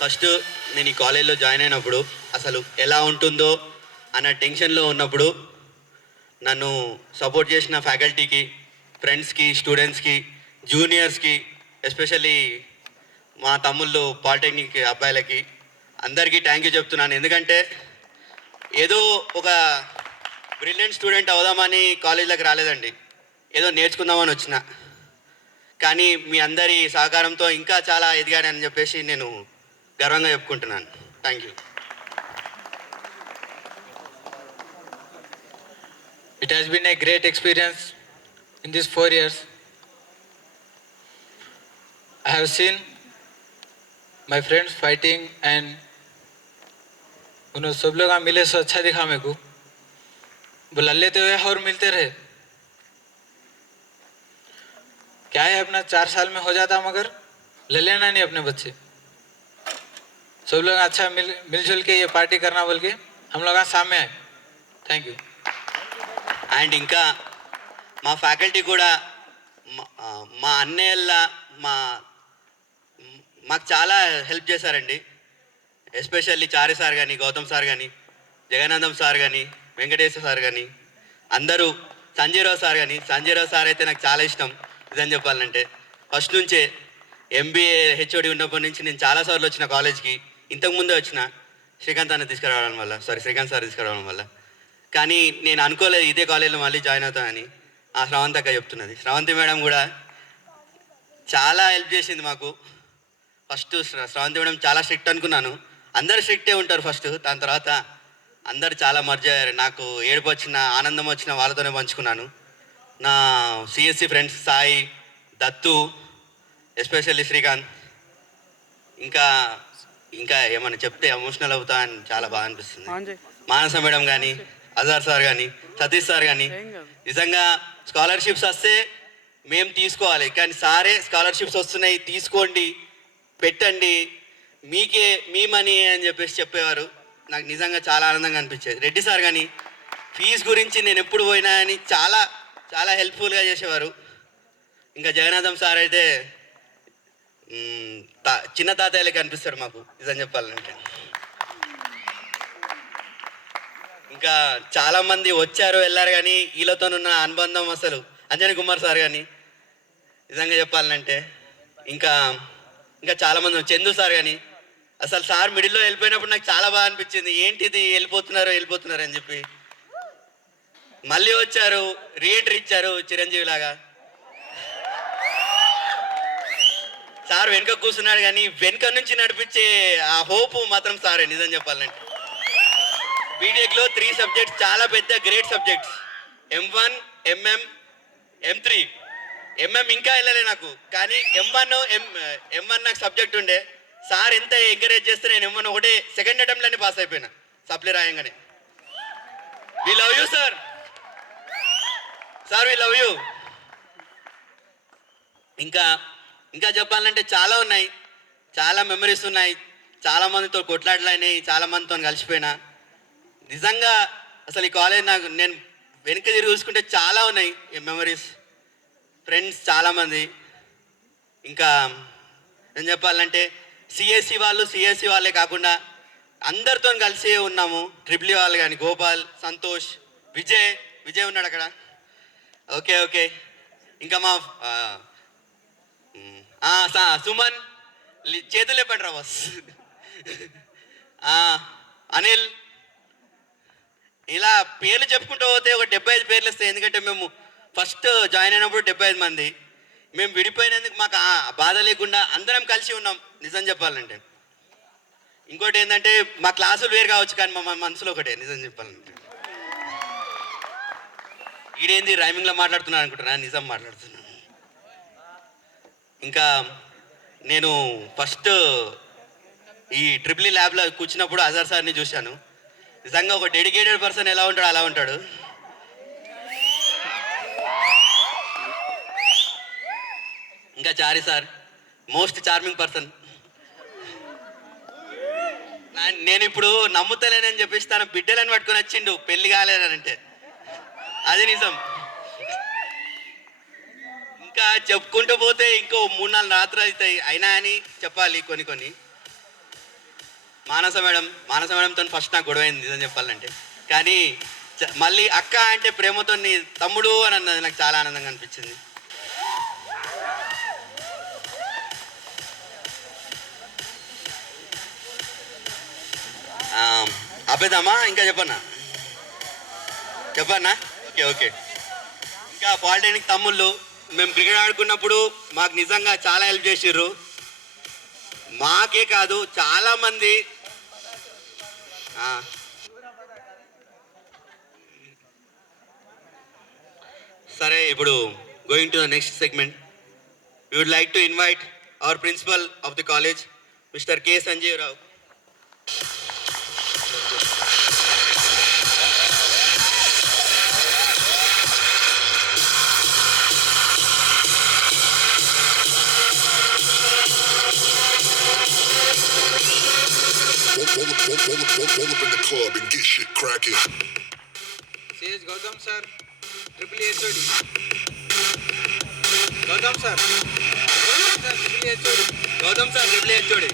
First నేను ఈ కాలేజ్లో జాయిన్ అయినప్పుడు అసలు ఎలా ఉంటుందో అన్న టెన్షన్లో ఉన్నప్పుడు నన్ను సపోర్ట్ చేసిన ఫ్యాకల్టీకి, ఫ్రెండ్స్కి, స్టూడెంట్స్కి, జూనియర్స్కి, ఎస్పెషల్లీ మా తమ్ముళ్ళు పాలిటెక్నిక్ అబ్బాయిలకి అందరికీ థ్యాంక్ యూ చెప్తున్నాను. ఎందుకంటే ఏదో ఒక బ్రిలియంట్ స్టూడెంట్ అవుదామని కాలేజీలోకి రాలేదండి, ఏదో నేర్చుకుందామని వచ్చిన. కానీ మీ అందరి సహకారంతో ఇంకా చాలా ఎదిగానని చెప్పేసి నేను గర్వంగా చెప్పుకుంటున్నాను. Thank you. It has been a great experience in these 4 years. I have seen my friends fighting and उन्होंने सब लोग मिले सो अच्छा दिखा मेरे को. बुला लेते हुए और मिलते रहे. क्या है अपना 4 साल में हो जाता मगर ले लेना नहीं अपने बच्चे. सब लोग अच्छा मिलजुल के ये पार्टी करना बोल के हम लोग आज सामने आए. Thank you. అండ్ ఇంకా మా ఫ్యాకల్టీ కూడా మా అన్నయ్యల మాకు చాలా హెల్ప్ చేశారండి. ఎస్పెషల్లీ చారి సార్ కానీ, గౌతమ్ సార్ కానీ, జగన్నాథం సార్ కానీ, వెంకటేశ్వర సార్ కానీ, అందరూ, సంజయరావు సార్ కానీ. సంజయరావు సార్ అయితే నాకు చాలా ఇష్టం నిజం చెప్పాలంటే. ఫస్ట్ నుంచే ఎంబీఏ హెచ్ఓడి ఉన్నప్పటి నుంచి నేను చాలాసార్లు వచ్చిన కాలేజ్కి. ఇంతకుముందే వచ్చిన శ్రీకాంత్ సార్ తీసుకురావడం వల్ల. కానీ నేను అనుకోలేదు ఇదే కాలేజీలో మళ్ళీ జాయిన్ అవుతానని. ఆ శ్రవంతి అక్క చెప్తున్నది. శ్రవంతి మేడం కూడా చాలా హెల్ప్ చేసింది మాకు. ఫస్ట్ శ్రవంతి మేడం చాలా స్ట్రిక్ట్ అనుకున్నాను. అందరు స్ట్రిక్టే ఉంటారు ఫస్ట్, దాని తర్వాత అందరు చాలా మర్జ్ అయ్యారు. నాకు ఏడుపు వచ్చిన, ఆనందం వచ్చిన వాళ్ళతోనే పంచుకున్నాను. నా CSC friends Sai, Dattu, especially Srikanth, ఇంకా ఇంకా ఏమన్నా చెప్తే ఎమోషనల్ అవుతా అని చాలా బాగా అనిపిస్తుంది. మానస మేడం కానీ, అజార్ సార్ కానీ, సతీష్ సార్ కానీ, నిజంగా స్కాలర్షిప్స్ వస్తే మేము తీసుకోవాలి, కానీ సారే స్కాలర్షిప్స్ వస్తున్నాయి తీసుకోండి, పెట్టండి, మీకే మీ మనీ అని చెప్పేసి చెప్పేవారు. నాకు నిజంగా చాలా ఆనందంగా అనిపించేది. రెడ్డి సార్ కానీ ఫీజు గురించి నేను ఎప్పుడు పోయినా అని చాలా చాలా హెల్ప్ఫుల్గా చేసేవారు. ఇంకా జగన్నాథం సార్ అయితే చిన్న తాతయ్యలకి అనిపిస్తారు మాకు నిజం చెప్పాలంటే. ఇంకా చాలామంది వచ్చారు వెళ్ళారు, కానీ వీళ్ళతోనున్న అనుబంధం అసలు అంజనీ కుమార్ సార్ కానీ నిజంగా చెప్పాలంటే. ఇంకా ఇంకా చాలామంది, చందు సార్ కానీ. అసలు సార్ మిడిల్లో వెళ్ళిపోయినప్పుడు నాకు చాలా బాగా అనిపించింది, ఏంటిది వెళ్ళిపోతున్నారు అని చెప్పి. మళ్ళీ వచ్చారు, రీఎంట్రీ ఇచ్చారు చిరంజీవి లాగా. సార్ వెనుక కూర్చున్నాడు, కానీ వెనుక నుంచి నడిపించే ఆ హోప్ మాత్రం సారే నిజం చెప్పాలంటే. బీటెక్లో 3 సబ్జెక్ట్స్ చాలా పెద్ద great subjects, M1, MM, M3. MM ఇంకా వెళ్ళలే నాకు, కానీ M1 నాకు సబ్జెక్ట్ ఉండే. సార్ ఎంత ఎంకరేజ్ చేస్తే నేను M1 ఒకటే సెకండ్ అటెంప్ట్లోనే పాస్ అయిపోయినా సప్లై రాయంగానే. We love you sir, we love you. ఇంకా ఇంకా చెప్పాలంటే చాలా ఉన్నాయి, చాలా మెమరీస్ ఉన్నాయి. చాలా మందితో కొట్లాటలైనాయి, చాలా మందితో కలిసిపోయినా. నిజంగా అసలు ఈ కాలేజ్ నేను వెనుక తిరిగి చూసుకుంటే చాలా ఉన్నాయి ఈ మెమరీస్. ఫ్రెండ్స్ చాలామంది. ఇంకా ఏం చెప్పాలంటే సిఎస్సి వాళ్ళే కాకుండా అందరితో కలిసి ఉన్నాము. ట్రిపుల్ వాళ్ళు కానీ, గోపాల్, సంతోష్, విజయ్ ఉన్నాడు అక్కడ. ఓకే. ఇంకా మా సుమన్, చేతులు లేపండి రా బాస్, అనిల్, ఇలా పేర్లు చెప్పుకుంటూ పోతే ఒక 75 పేర్లు వస్తాయి. ఎందుకంటే మేము ఫస్ట్ జాయిన్ అయినప్పుడు 75 మంది. మేము విడిపోయినందుకు మాకు బాధ లేకుండా అందరం కలిసి ఉన్నాం నిజం చెప్పాలంటే. ఇంకోటి ఏంటంటే మా క్లాసులు వేరు కావచ్చు, కానీ మా మనసులో ఒకటే నిజం చెప్పాలంటే. ఈడేంది రైమింగ్లో మాట్లాడుతున్నాను అనుకుంటున్నా, నిజం మాట్లాడుతున్నాను. ఇంకా నేను ఫస్ట్ ఈ ట్రిపుల్ ల్యాబ్లో కూర్చున్నప్పుడు అజర్ సార్ని చూశాను. నిజంగా ఒక డెడికేటెడ్ పర్సన్ ఎలా ఉంటాడు అలా ఉంటాడు. ఇంకా చారి సార్ మోస్ట్ చార్మింగ్ పర్సన్. నేను ఇప్పుడు నమ్ముతలేనని చెప్పేసి తన బిడ్డలను పట్టుకొని వచ్చిండు పెళ్లి కాలేదనంటే, అది నిజం. ఇంకా చెప్పుకుంటూ పోతే ఇంకో 3-4 రాత్రులు అవుతాయి, అయినా అని చెప్పాలి కొన్ని. మానస మేడంతో ఫస్ట్ నాకు గొడవ అయింది నిజం చెప్పాలంటే. కానీ మళ్ళీ అక్క అంటే ప్రేమతో నీ తమ్ముడు అని అన్నది నాకు చాలా ఆనందంగా అనిపించింది. ఆపేద్దామా ఇంకా చెప్పన్నా? Okay okay. ఇంకా పాలిటెక్నిక్ తమ్ముళ్ళు మేము క్రికెట్ ఆడుకున్నప్పుడు మాకు నిజంగా చాలా హెల్ప్ చేసిర్రు. మాకే కాదు చాలామంది. సరే, ఇప్పుడు going to the next segment. We would like to invite our principal of the college, Mr. K. Sanjay Rao. Roll up in the club and get shit cracking. CH Gautam sir, Triple HOD. Gautam sir, Triple HOD. Gautam sir triple HOD.